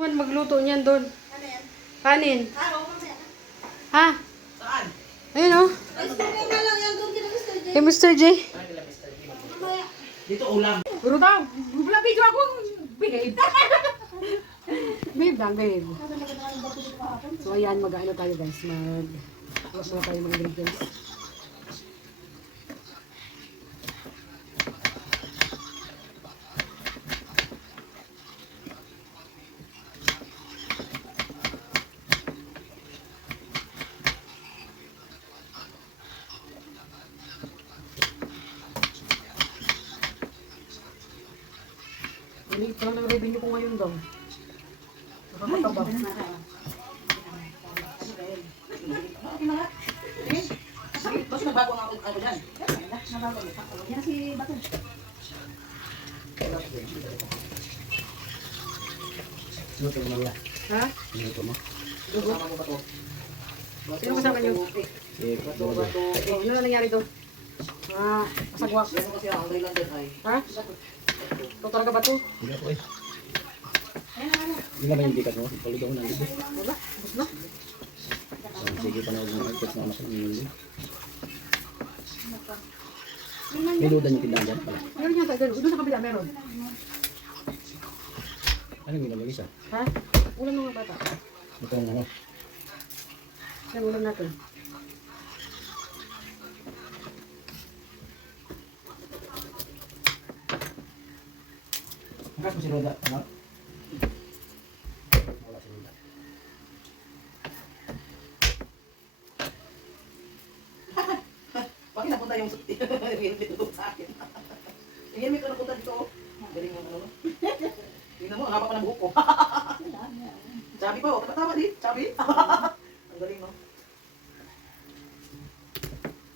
Magluto niyan doon. Ano yan? Kanin. Oo, mamaya. Ha? Saan? Ayun o. Explain na lang yan doon kina Mr. J. Kay Mr. J. Mamaya. Dito ulam. Guru daw. Vlog video ako. Babe. Babe lang, babe. So ayan, mag-ano tayo guys. Mag-wash na tayo mga ingredients. Maliit lang ng revenue ko ngayon daw. Nakakataba. Tapos nabago nga ako dyan. Yan si Bato. Luto mo na. Ha? Luto mo. Dugo? Kasama mo ba to? Sino kasama niyo? Bato. Oh, ano na nangyari to? Pasagwak. Kasi ang dahilan din ay. Ha? Ito talaga ba to? Hindi ako eh. Hindi naman yung bigat mo. Paligaw na dito. Wala? Bus na? Sige pa na huwag mga ipot na anak ng yun. May ludan yung tindahan dyan pala. Meron yan tayo. Doon sa kabila meron. Ano yung nilagay isa? Ha? Ulam ng mga bata. Ito ang ano. Yan ulam natin. Angkas mo si Roda. Ano? Wala si Roda. Bakit napunta yung helmet ito sa akin? Yung helmet ko napunta dito. Galing yung ano. Tingnan mo, ang haba pa ng buhok ko. Sabi ko, tama din. Sabi. Ang galing no.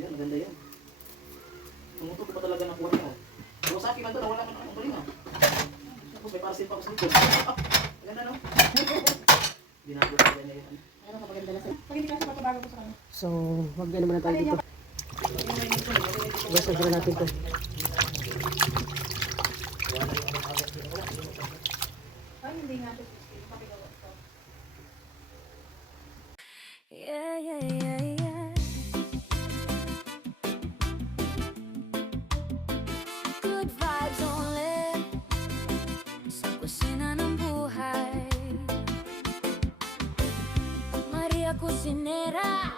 Yan, maganda yan. Tumutok ko pa talaga ng kuha niya. Pero sa akin man doon, wala man ang galing ah. Tapos may parcel pa ako sa likod. Ganda no? Binago ko ganyan yan. Ano ka maganda na sa'yo? Pag hindi kasi pagkabago ko sa kanya. So, mag-ano muna tayo dito. Gasag na natin to. Ay, hindi nga ito. Yeah, yeah, yeah, yeah. Good vibes only sa kusina ng buhay. Maria Cusinera.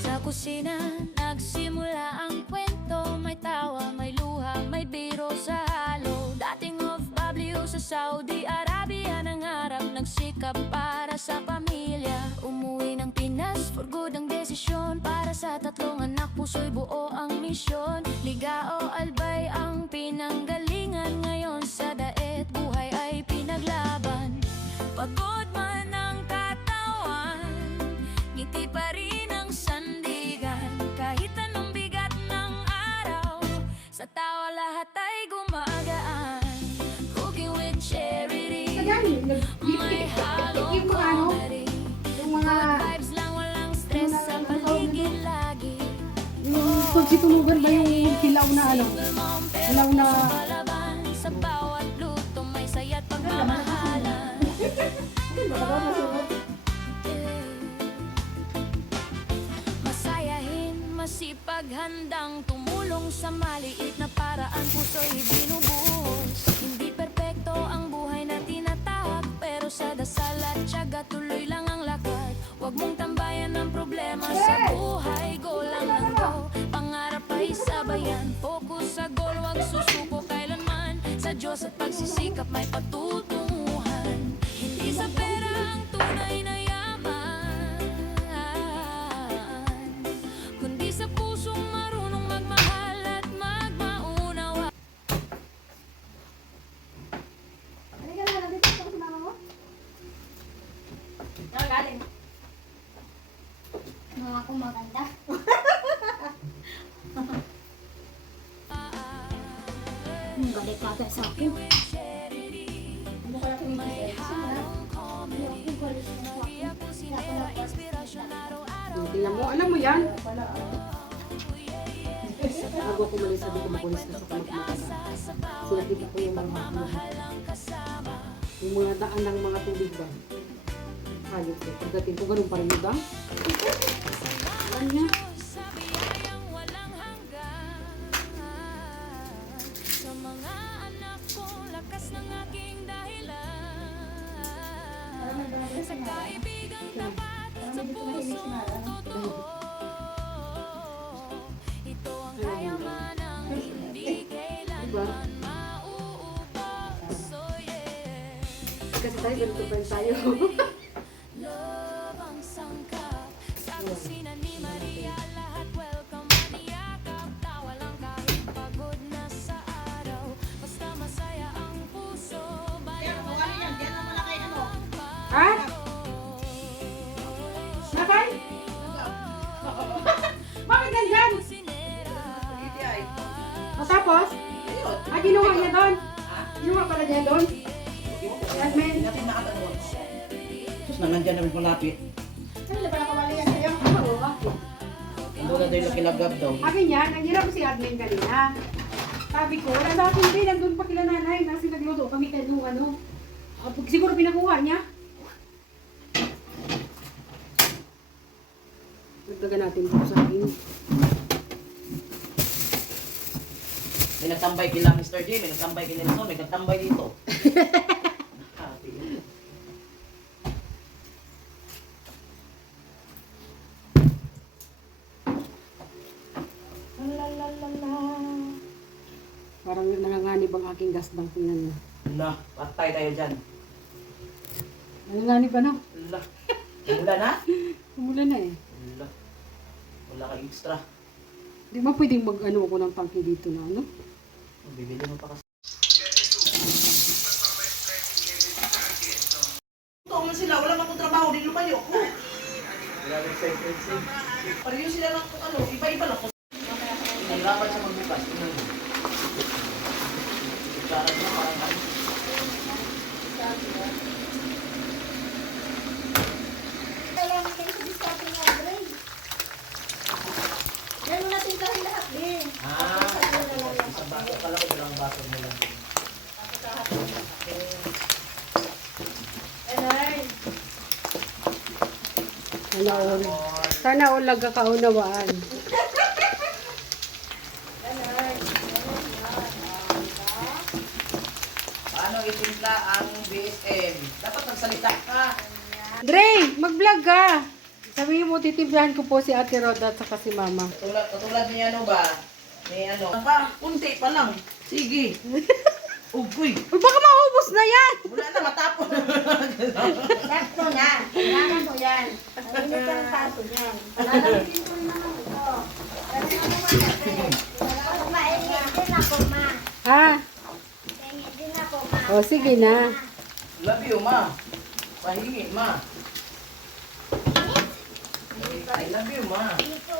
Sa kusina nagsimula ang kwento. May tawa, may luha, may biro sa halo. Dating OFW sa Saudi Arabia, nangarap, nagsikap para sa pamilya. Umuwi ng Pinas, for good ang desisyon. Para sa tatlong anak, puso'y buo ang misyon. Liga o Albay ang pinanggalingan. Ngayon sa daet, buhay ay pinaglaban. Pagod man ang katawan, ngiti pa rin ang sandigan. Kahit anong bigat ng araw, sa tawa lahat ay gumagaan. Cooking with charity, may halong comedy. Yung mga... Good vibes lang, walang stress sa paligid lagi. Yung pagtitulugan ba yung hilaw na ano? Hilaw na... Palaban sa bawat luto, may saya't pagmamahalan. Masayahin, masipag, handang tumulong sa maliit na paraan, puso'y binubuhos. Hindi perpekto ang buhay na tinatahak, pero sa dasal at tiyaga tuloy lang ang lakad. Huwag mong tambayan ang problema sa buhay, go lang ng go. Pangarap ay sabayan, focus sa goal, huwag susuko kailanman. Sa Diyos at pagsisikap may patutunguhan. Hindi sa pera ang tunay na yaman, kundi sa pusong marunong magmahal at magmaunawa. Halika na, nandito ako sa mama mo. Saan galing? Mga ako maganda. Galit ka sa akin. Ano ka natin yung Tingnan mo, alam mo yan. bago ako umalis, sabi ko makulis na sa kamag-mataga. So nakita ko yung mga yung mga daan ng mga tubig ba. Halit ko. Pagdating ko, ganun pa rin yun ba? Ano niya? Sa mga anak ko, lakas ng aking dahilan. Sa kaibigang tapat, sa pusong totoo. Ito ang kayamanang hindi kailanman mauubos. So yeah. Kasi tayo, ganito pa rin tayo. Love ang sangkap sa kusina ni Maria. Lahat welcome, maniyakap. Tawa lang kahit pagod na sa araw. Basta masaya ang puso. Bayan mo ano yan? Diyan naman malaki ano? Ha? Nakay? Bakit ganyan? Hindi ay. Matapos? Ayun. Ah, ginawa niya doon? Ginawa pala niya doon? Admin? Hindi natin nakatanong. Sus na nandyan namin malapit. Ano na ba nakawala yan sa'yo? Oo, bakit? Doon na tayo kilagab daw. Akin yan, nangyira ko si admin kanina. Sabi ko, wala sa akin din, nandun pa kila nanay, kasi nagluto kami kayo nung ano. Siguro pinakuha niya. Nagdaga natin ito sa akin. May nagtambay kila Mr. J, may nagtambay kila Nelson, may nagtambay dito. Happy. Parang nanganganib ang aking gas ng tingnan mo. Lah, patay tayo dyan. Nanganganib ano? Lah. Wala na? Umula na eh. Lah. Wala kang extra. Di ba pwedeng mag-ano ako ng tangke dito na ano? Bibili mo pa kasi. Ito man sila, wala man kong trabaho, di lumayo ko. Wala rin sa intensive. Pareho sila lang kung ano, iba-iba lang. Nahirapan siya magbukas. Ikaran niya parang ano. Kailangan kayo sa diskarte ng Andre. Yan mo natin tayo lahat din. Isang baso. Kala ko dalang baso nila. Sana all. Sana all nagkakaunawaan. Paano itimpla ang BSM? Dapat magsalita ka. Dre, mag-vlog ka! Sabihin mo, titimplahan ko po si Ate Roda at saka si Mama. Katulad niya ano ba? May ano. Pa, kunti pa lang. Sige. Uy. Uy, baka maubos na yan! Wala na, matapon. Sakto na. Kailangan mo yan. Ang init ang kaso niyan. Lalagyan ko naman ito. Kasi ano man natin. Pag mainit din ako, ma. Ha? Mainit din ako, ma. O, sige na. Love you, ma. Pahingi, ma. I love you, ma. Ito.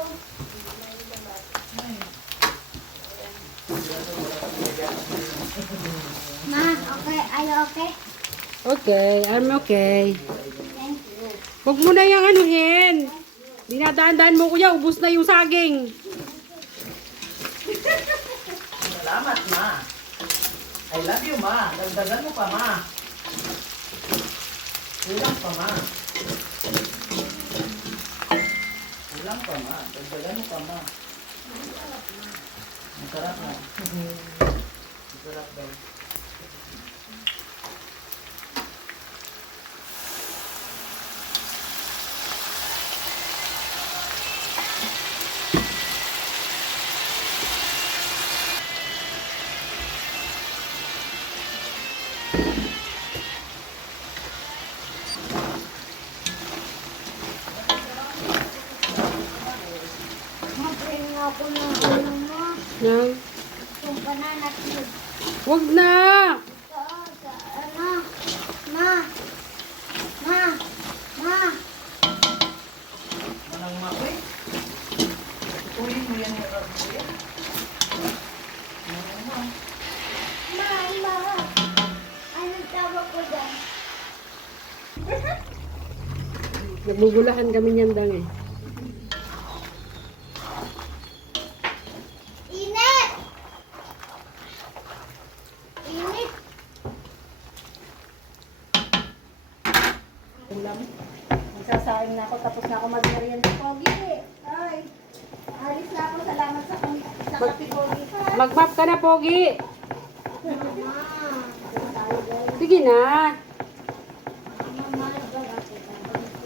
Ma, okay? Are you okay? Okay, I'm okay. Thank you. Huwag mo na yung anuhin. Dinadaan-daan mo kuya, ubus na yung saging. Salamat, ma. I love you, ma. Dagdagan mo pa, ma. Kulang pa, ma. Kulang pa, ma. Dagdagan mo pa, ma. Masarap na. Masarap daw. Mag-bring ako ng ano mo. Nang, Yung banana cube. huwag na! Ito, sa ano. Ma. Ma. Ma. Manang ma, uy. Tutuloy mo yan yung rag mo yan. Ma. Mama. Anong tawag ko dyan? Nagbubulahan kami niyan dang eh. Ine! kakain na ako. Tapos na ako mag-merienda. Pogi, ay. Alis na ako. Salamat sa kape, Pogi. Mag-map ka na, Pogi. Mama. Sige na. Mama.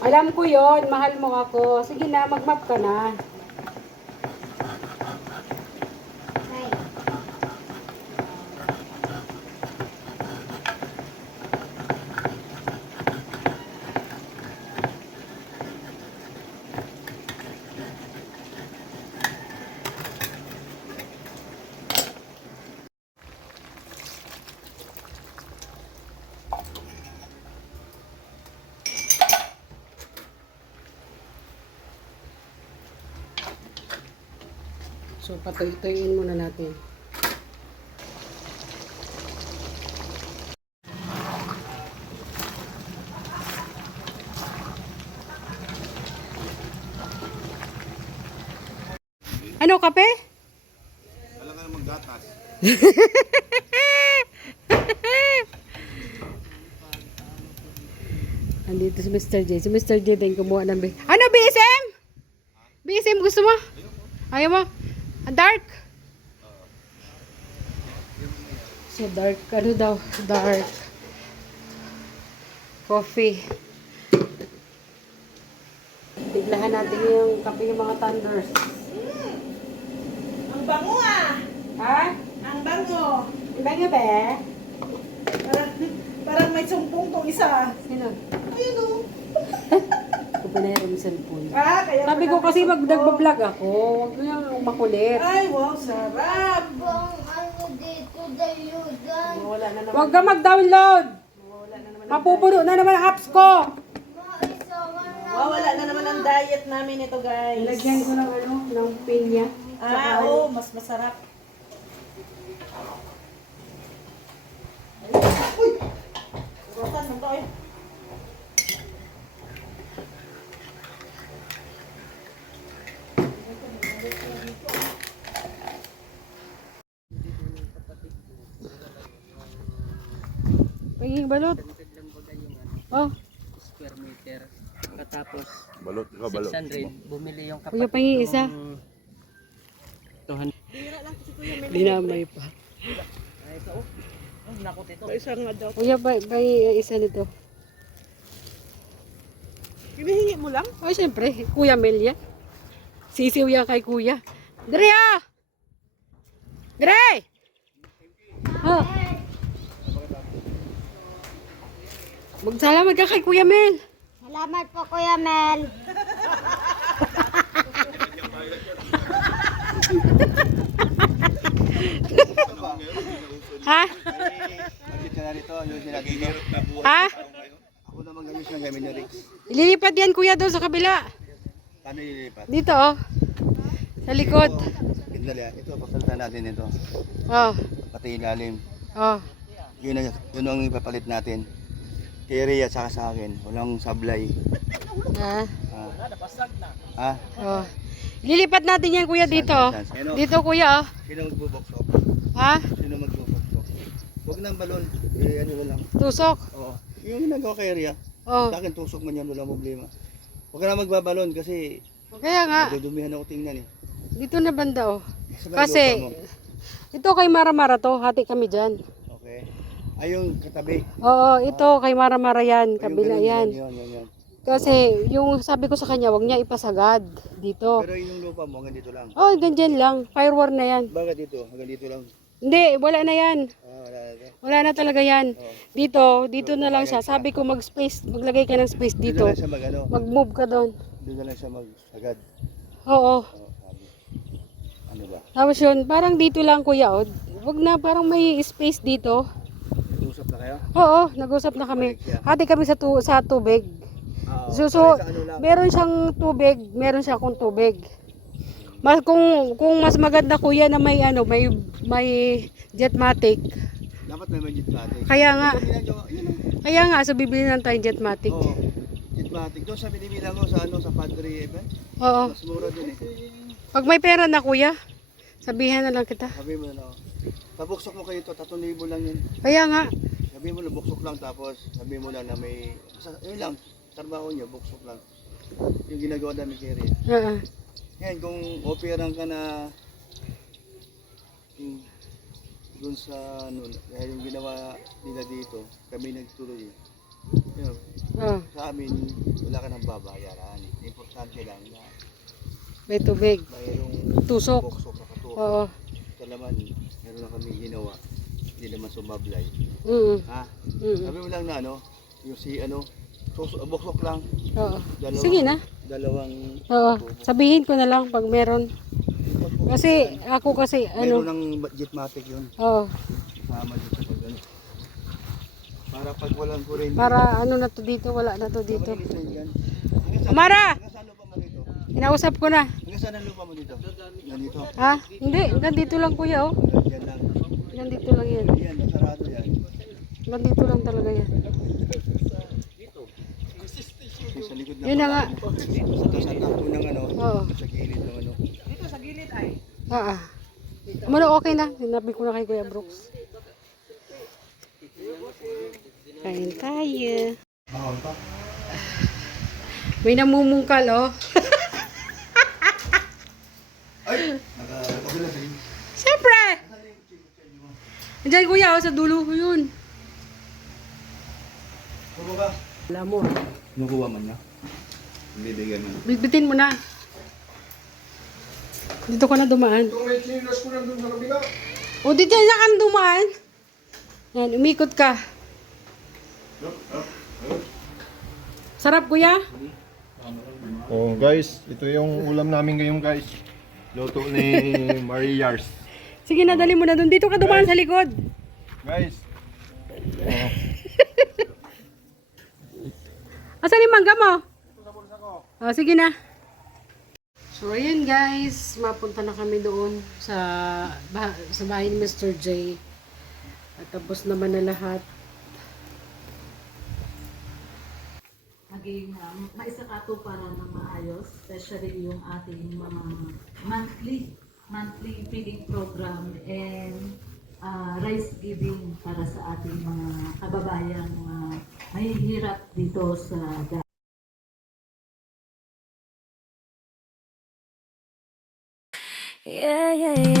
Alam ko yon, mahal mo ako. Sige na, mag-map ka na. Ay. So, patuloy-tuloyin muna natin. Ano, kape? Wala ka namang gatas. Andito si Mr. J. Si Mr. J din kumuha ng Ano, BSM? BSM gusto mo? Ayaw mo? Ang dark? So dark, ano daw? Dark. Coffee. Tiglahan natin yung kape ng mga thunders. Ang bango ah! Ha? Ang bango! Iba nga ba? Parang may sumpong tong isa. Sino? Ayun o. Ito pa na yung cellphone. Ah, kaya Sabi ko kasi nagbablog ako. Huwag ko yung makulit. Ay, wow, sarap! Bang ano dito, dayudan. Wala na naman. Huwag ka mag-download. Mapupuno na naman ang apps ko. Maisawa na. Wala na naman ang diet namin ito, guys. Lagyan ko ng ano, ng pinya. Ah, oo, mas masarap. Uy! Rotan, nang tayo. Pagiging balot. Oh, Square meter. Katapos Balot ka, balot. 600, bumili yung kuya kapatid pangi isa. kong 200. Dinamay pa. Ay, ito oh. Oh, nakot ito. Kuya pangi isa nito. Hinihingi mo lang? Oh, siyempre, Kuya Mel yan. Sisiw yan kay Kuya. Dre ah! Dre! Oh. Magsalamat ka kay Kuya Mel. Salamat po, Kuya Mel. Ha? Bakit ka na rito? Yung sinagigirot na buhay. Ha? Ako naman gayos ng gamit ni Rex. Ililipat yan Kuya doon sa kabila. Paano ililipat? Dito oh. Sa likod. Gandali ah. Ito, pasalta natin ito. Oh. Pati ilalim. Oh. Yun ang ipapalit natin. Kay Rhea saka sa akin. Walang sablay. Ah. Ah? Oh. Lilipat natin yan Kuya dito. Oh. Ano? Dito Kuya oh. Sino magbuboksok? Ha? Sino magbuboksok? Huwag nang balon. Eh, ano na lang. Tusok. Oo. Yung ginagawa kay Rhea. Oh. Sa akin, tusok man yan. Walang problema. Huwag ka na magbabalon kasi Kaya nga. nadudumihan ako tingnan eh. Dito na banda oh. Saan ang Kasi lupa mo? ito kay Mara-Mara to. Hati kami dyan. Okay. Ay, yung katabi. Oo, ito kay Mara-Mara yan. Kabila Ayun, yan. Yun. Kasi yung sabi ko sa kanya, wag niya ipasagad dito. Pero yung lupa mo, hanggang dito lang. Oh, ganyan lang. Firewall na yan. Bakit dito? Hanggang dito lang. Hindi, wala na yan. Ah, wala na ito. Wala na talaga yan. Oo. Dito na lang siya. Sabi ko mag-space, maglagay ka ng space Doon dito. na lang siya mag-ano. Mag-move ka doon. Doon na lang siya mag-sagad. Oo. Oh, sabi. Ano ba? Tapos yun, parang dito lang kuya. Oh. Wag na, parang may space dito. Usap na kayo? Oo, nag-usap na kami. Hati kami sa tubig. So, Sa ano lang. meron siyang tubig, meron siya akong tubig. Mas kung mas maganda kuya na may ano, may jetmatic. Dapat may magit natin. Kaya nga, Yun lang. kaya nga so bibili na tayong jetmatic. Oo. Jetmatic. Doon sa binibilang ko sa ano, sa Padre Evan. Oo. Mas mura doon eh. Pag may pera na kuya, sabihan na lang kita. Sabi mo na, pabuksok mo kayo ito, 3,000 lang yun. Kaya nga, Sabi mo na buksok lang tapos sabi mo lang na may, yun lang, trabaho niya, buksok lang. yung ginagawa namin kay Ria. Oo. Ngayon, kung operang ka na yung, dun sa ano, dahil yung ginawa nila dito, kami nagtuloy. Yun, Oo. sa amin, wala ka nang babayaran. Importante lang na May tubig. mayroong Tusok. bokso sa katusok. Oo. Ito naman, meron na kami ginawa. Hindi naman sumablay. Ha? Sabi mo lang na ano, yung si ano, boksok lang. Oo. Dalawang, Sige na. Dalawang Oo. Sabihin ko na lang pag meron. Kasi ako kasi meron ano. ng Jetmatic yun. Oo. Kasama dito sa pag ano. Para pag walang kuryente. Para ano na to dito, wala na to dito. Malinis na yan. Amara! Hanggang saan lupa mo dito? Hinausap ko na. Hanggang saan ang lupa mo dito? Ganito. Ha? Hindi, hanggang dito lang kuya oh. Yan lang. Hanggang dito lang yan. Yan, nasarado yan. Hanggang dito lang talaga yan. Yung sa likod ng Yun na nga. Sa tapo ng ano, Oo. sa gilid ng ano. Dito sa gilid ay. Ah. Muna okay na. Sinabi ko na kay Kuya Brooks. Kain tayo. Bawal pa. May namumungkal oh. Ay! Nakakabila sa inyo. Siyempre! Andiyan kuya oh, sa dulo ko yun. Kubo ka? Alam mo. Nakuha man niya. Bibigyan man. Bitbitin mo na. Dito ka na dumaan. O dito na ka na dumaan. Yan, umikot ka. Sarap kuya? Oh guys, ito yung ulam namin ngayon guys. Luto ni Mariars. Sige na, dali mo na doon. Dito ka dumaan sa likod. Guys, Asan yung mangga mo? Oh, sige na. So, ayan guys. Mapunta na kami doon sa bahay ni Mr. J. At tapos naman na lahat. Maging maisakatuparan ng maayos, especially yung ating mga monthly feeding program and rice giving para sa ating mga kababayang mahihirap dito sa Yeah, yeah, yeah.